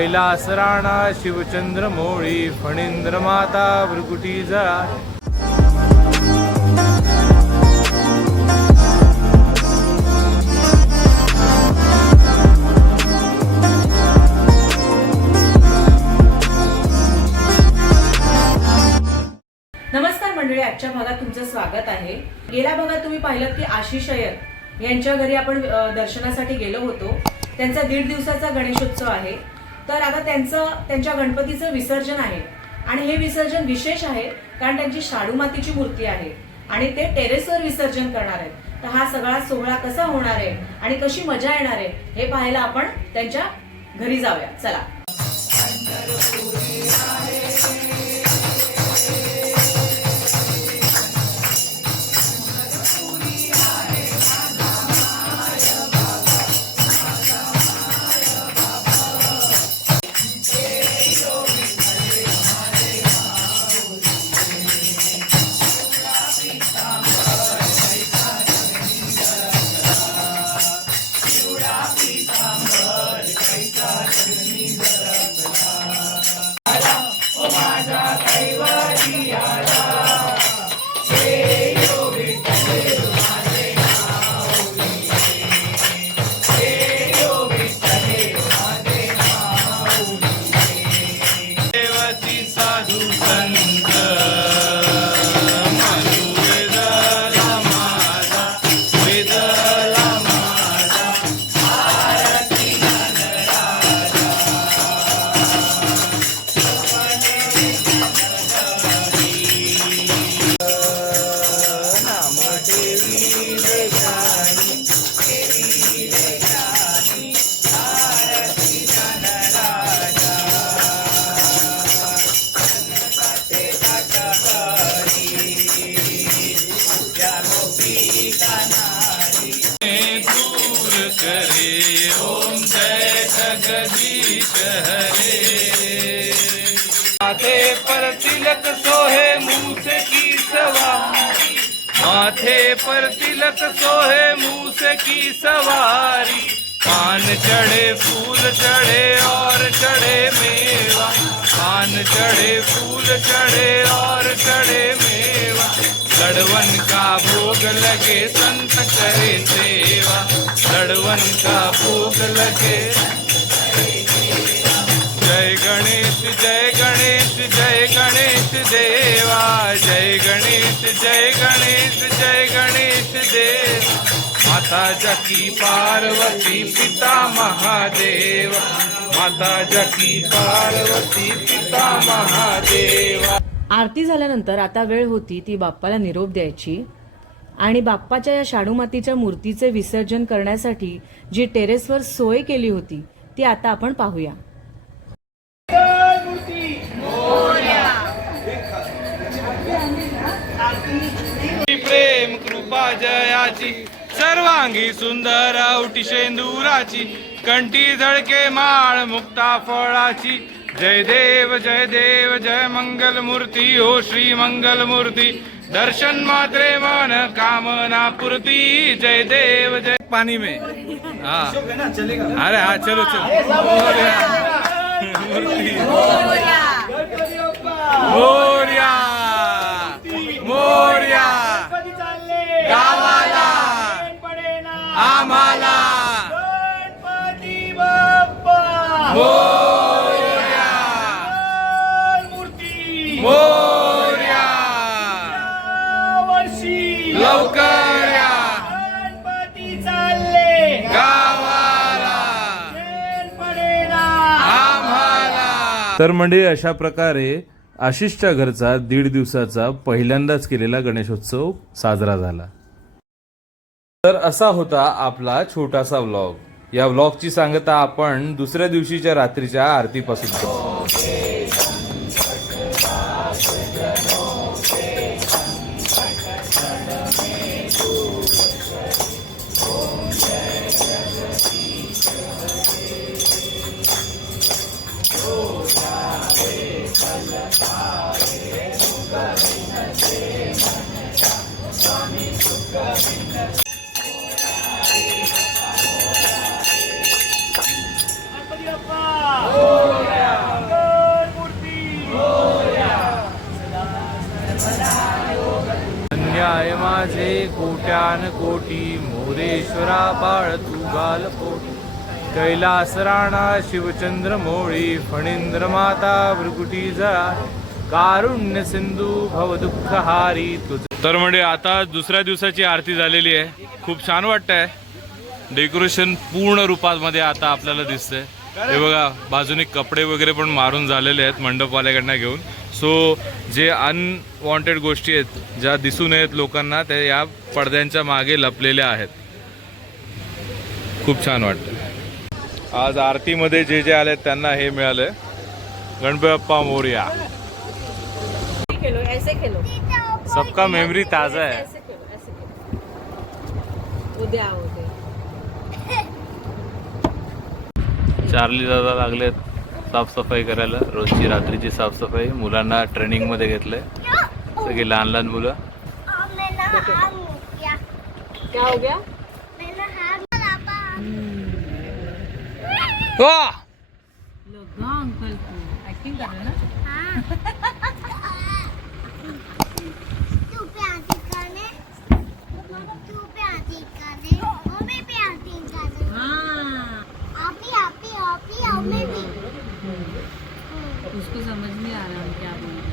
कैलास राणा शिवचंद्र मोळी फणींद्र माता भृकुटी जळा नमस्कार मंडळी आजच्या भागात तुमचं स्वागत आहे. गेल्या भागात तुम्ही पाहिलं की आशिष अय्यर यांच्या घरी आपण दर्शनासाठी गेलो होतो. त्यांचा दीड दिवसाचा गणेशोत्सव आहे. तर आता त्यांचं त्यांच्या गणपतीचं विसर्जन आहे. आणि हे विसर्जन विशेष आहे कारण त्यांची शाडू मातीची मूर्ती आहे. आणि ते टेरेसवर विसर्जन करणार आहेत. तर हा सगळा सोहळा कसा होणार आहे आणि कशी मजा येणार आहे हे पाहायला आपण त्यांच्या घरी जाऊया. चला. पर तिलक सोहे मूस की सवारी। पान चढ़े फूल चढ़े और चढ़े मेवा। पान चढ़े फूल चढ़े और चढ़े मेवा। लड़वन का भोग लगे संत करे सेवा। लड़वन का भोग लगे जय गणेश जय गणेश जय गणेश देवा। जय गणेश जय गणेश माता जकी पार्वती पिता महादेव माता जकी पार्वती पिता महादेवा आरती झाल्यानंतर आता वेळ होती ती बाप्पाला निरोप द्यायची आणि बाप्पाच्या या शाडू मातीच्या मूर्तीचे विसर्जन करण्यासाठी जी टेरेसवर सोय केली होती ती आता आपण पाहूया प्रेम कृपा जयाची सर्वांगी सुंदर औटी शेंदुराची कंठी झळके माळ मुक्ता फळाची. जय देव जय देव जय मंगल मूर्ती हो श्री मंगल मूर्ती दर्शन मात्रे मन कामना पूर्ती. जय देव जय पानी में. हाँ. अरे हाँ चलो चलो. मूर्ति तर म्हणजे अशा प्रकारे आशिषच्या घरचा दीड दिवसाचा पहिल्यांदाच केलेला गणेशोत्सव साजरा झाला. तर असा होता आपला छोटासा व्लॉग या व्लॉगची सांगता आपण दुसऱ्या दिवशीच्या रात्रीच्या आरतीपासून न्याय माझे कोट्यान कोटी मोरेश्वरा बाळ तू गाल कैलास राणा शिवचंद्र मोळी फणींद्र माता भ्रुकुटी जरा कारुण्य सिंधू भवदुःखहारी तुझ तर म्हणजे आता दुसऱ्या दिवसाची आरती झालेली आहे. खूप छान वाटतंय. डेकोरेशन पूर्ण रूपामध्ये आता आपल्याला दिसतंय. हे बघा बाजूने कपडे वगैरे पण मारून झालेले आहेत मंडपवाल्याकडनं घेऊन. सो जे अनवॉन्टेड गोष्टी आहेत ज्या दिसू नयेत लोकांना त्या या पडद्यांच्या मागे लपलेल्या आहेत. खूप छान वाटतं आज आरतीमध्ये जे जे आले त्यांना हे मिळालंय. गणपती बाप्पा मोर्या. खेलो ऐसे खेलो सबका मेमरी ताजा है। उद्या चार्ली दादा लागलेत साफसफाई करायला. रोजची रात्रीची साफसफाई. मुलांना ट्रेनिंगमध्ये घेतलंय. सगळी लहान लहान मुलं. किया हो गया! yang.